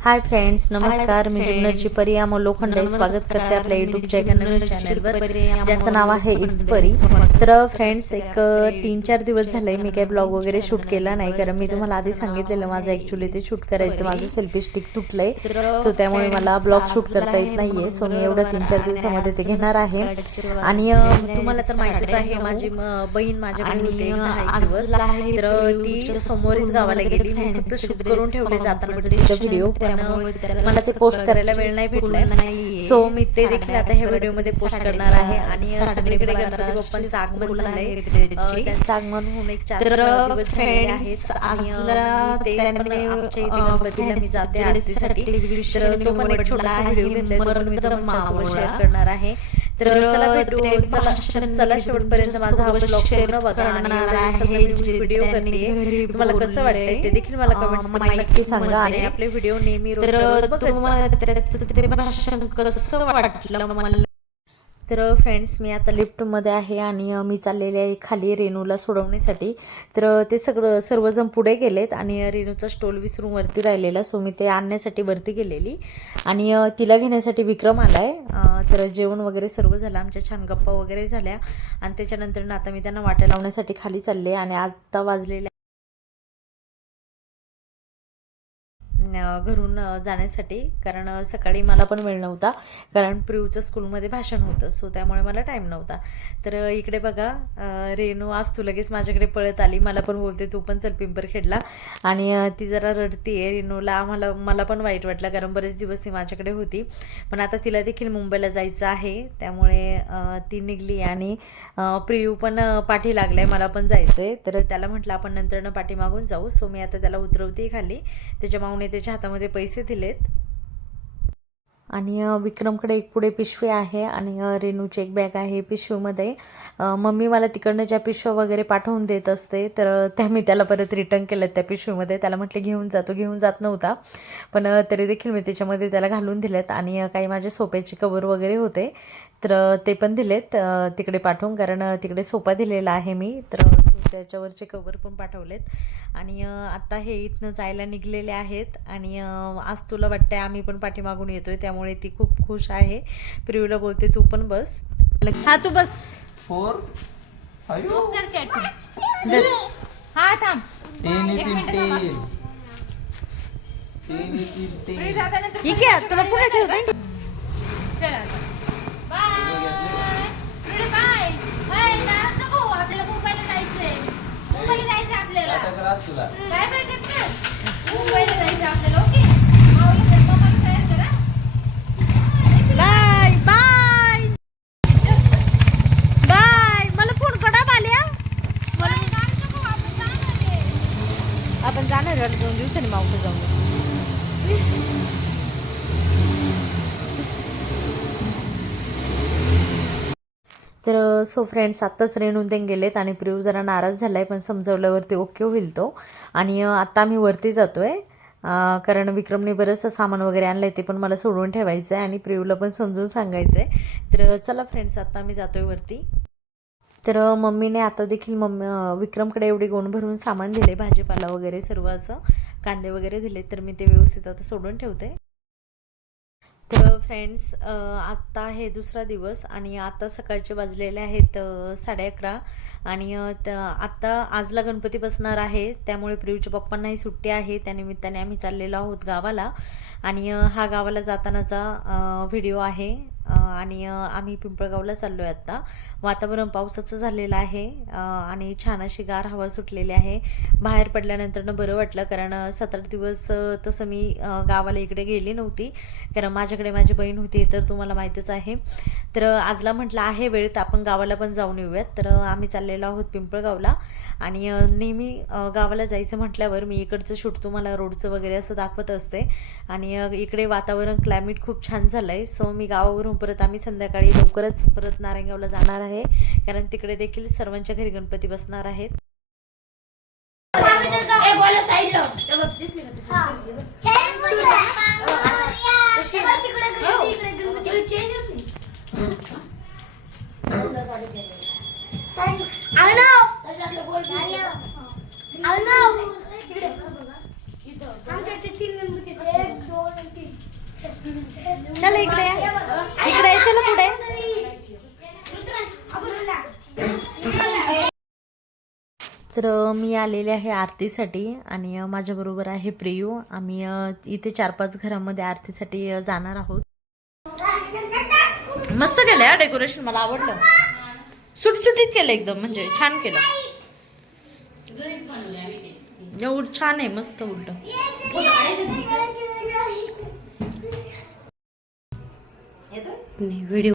Hi friends, नमस्कार. मी जुन्नरची परी अमोल लोखंडे स्वागत करते आपल्या यूट्यूबच्या एका नवीन चॅनलवर ज्याचं नाव आहे इट्स परी. तर फ्रेंड्स, एक 3-4 दिवस झाले मी काही ब्लॉग वगैरे शूट केला नाही, कारण मी तुम्हाला आधी सांगितलेलं माझं ॲक्च्युली ते शूट करायचं माझं सेल्फी स्टिक तुटलंय. सो त्यामुळे मला ब्लॉग शूट करता येत नाहीये. सो मी एवढं 3-4 दिवसामध्ये ते घेणार आहे. आणि तुम्हाला तर माहितीच आहे, माझी बहीण माझ्याकडे होती 10 दिवस. तर ती समोरच गावाला गेली. मी फक्त शूट करून ठेवले जातानाचा व्हिडिओ, मला ते पोस्ट करायला वेळ नाही भेटलाय. सो मी ते देखील आता ह्या व्हिडिओ मध्ये पोस्ट करणार आहे. आणि सगळीकडे गणपती बाप्पांचं आगमन झालंय. त्यांचं आगमन होऊन एक 4 दिवस झालेले आहेत. आणि ते आमच्या इथे गणपतीला मी जाते आरतीसाठी. तर तो पण एक छोटासा व्हिडिओ घेतलाय, तो पण मी तुमच्यासोबत शेअर करणार आहे. तर चला शेवटपर्यंत माझा हा ब्लॉग पूर्ण बघा. आणि व्हिडिओ करते, तुम्हाला कसं वाटतंय ते देखील मला कमेंट्स मध्ये नक्की सांगा. आणि आपले व्हिडिओ नेहमी तर फ्रेंड्स, मी आता लिफ्टमध्ये आहे आणि मी चाललेले आहे खाली रेणूला सोडवण्यासाठी. तर ते सर्वजण पुढे गेलेत आणि रेणूचा स्टॉल विसरून वरती राहिलेला. सो मी ते आणण्यासाठी वरती गेलेली आणि तिला घेण्यासाठी विक्रम आलाय. तर जेवण वगैरे सर्व झालं, आमच्या छान गप्पा वगैरे झाल्या. आणि त्याच्यानंतर आता मी त्यांना वाटा लावण्यासाठी खाली चालले. आणि आता वाजलेले घरून जाण्यासाठी, कारण सकाळी मला पण वेळ नव्हता, कारण प्रियूचं स्कूलमध्ये भाषण होतं. सो त्यामुळे मला टाईम नव्हता. तर इकडे बघा, रेणू आज तू लगेच माझ्याकडे पळत आली, मला पण बोलते तू पण चल पिंपरखेडला. आणि ती जरा रडतीये. रेणूला मला पण वाईट वाटलं, कारण बरेच दिवस ती माझ्याकडे होती. पण आता तिला देखील मुंबईला जायचं आहे, त्यामुळे ती निघली. आणि प्रियू पण पाठी लागलाय, मला पण जायचंय. तर त्याला म्हटलं आपण नंतरनं पाठी मागून जाऊ. सो मी आता त्याला उतरवते खाली. त्याच्या माऊने त्याच्या हातामध्ये पैसे दिलेत. आणि विक्रमकडे एक पुढे पिशवी आहे आणि रेणूची एक बॅग आहे पिशवीमध्ये. मम्मी मला तिकडनं ज्या पिशव्या वगैरे पाठवून देत असते, तर त्या मी त्याला परत रिटर्न केल्यात त्या पिशवीमध्ये. त्याला म्हटले घेऊन जातो, घेऊन जात नव्हता, पण तरी देखील मी त्याच्यामध्ये त्याला घालून दिलेत. आणि काही माझे सोप्याचे कवर वगैरे होते, तर ते पण दिलेत तिकडे पाठवून, कारण तिकडे सोफा दिलेला आहे मी. तर त्याच्यावरचे कवर पण पाठवलेत. आणि आता हे इथनं जायला निघलेले आहेत. आणि आज तुला वाटतंय आम्ही पण पाठीमागून येतोय, त्यामुळे ती खूप खुश आहे. प्रियूला बोलते तू पण बस. हा तू बस. 4 हा थांब. 10 ठीक आहे, तुला पुढे ठेवते. चला बाय. Bye bye. नको, आपल्याला मुंबईला जायचंय. मुंबईला जायचं आपल्याला. काय पाहिजे का? मुंबईला जायचं आपल्याला. ओके, माऊली तयार करा. Bye bye bye. मला फोन करा बाल्या. आपण जाणार आहे 2 दिवसांनी माऊली जाऊन. तर सो फ्रेंड्स, आत्ताच रेणून ते गेलेत आणि प्रियू जरा नाराज झालाय, पण समजवल्यावरती ओके होईल तो. आणि आता आम्ही वरती जातोय, कारण विक्रमने बरंचसं सामान वगैरे आणलंय, ते पण मला सोडून ठेवायचं आहे आणि प्रियूला पण समजून सांगायचं आहे. तर चला फ्रेंड्स, आता आम्ही जातोय वरती. तर मम्मीने आता देखील विक्रमकडे एवढे गोण भरून सामान दिले, भाजीपाला वगैरे सर्व असं, कांदे वगैरे दिले. तर मी ते व्यवस्थित आता सोडून ठेवते. तर फ्रेंड्स, आत्ता आहे दुसरा दिवस आणि आता सकाळचे वाजलेले आहेत 11:30. आणि आत्ता आजला गणपती बसणार आहे, त्यामुळे प्रियूच्या पप्पांनाही सुट्टी आहे. त्यानिमित्ताने आम्ही चाललेलो आहोत गावाला. आणि हा गावाला जातानाचा व्हिडिओ आहे. आणि आम्ही पिंपळगावला चाललो आहे आत्ता. वातावरण पावसाचं झालेलं आहे आणि छान अशी गार हवा सुटलेली आहे. बाहेर पडल्यानंतर बरं वाटलं, कारण 7-8 दिवस तसं मी गावाला इकडे गेली नव्हती, कारण माझ्याकडे माझी बहीण होती, तर तुम्हाला माहीतच आहे. तर आजला म्हटलं आहे वेळ, तर आपण गावाला पण जाऊन येऊयात. तर आम्ही चाललेलो आहोत पिंपळगावला. आणि नेहमी गावाला जायचं म्हटल्यावर मी इकडचं शूट तुम्हाला रोडचं वगैरे असं दाखवत असते. आणि इकडे वातावरण क्लायमेट खूप छान झालं आहे. सो मी गावावरून परत आम्ही संध्याकाळी लवकरच परत नारायणगावला जाणार आहे, कारण तिकडे देखील सर्वांच्या घरी गणपती बसणार आहेत. आमच्या इथे 3 गणपती आहेत. 1 2 तर मी आलेले आहे आरतीसाठी आणि माझ्याबरोबर आहे प्रियू. आम्ही इथे 4-5 घरामध्ये आरतीसाठी जाणार आहोत. मस्त केलं डेकोरेशन, मला आवडलं. सुटसुटीत केलं एकदम, म्हणजे छान केलं. एवढं छान आहे, मस्त उलट. व्हिडिओ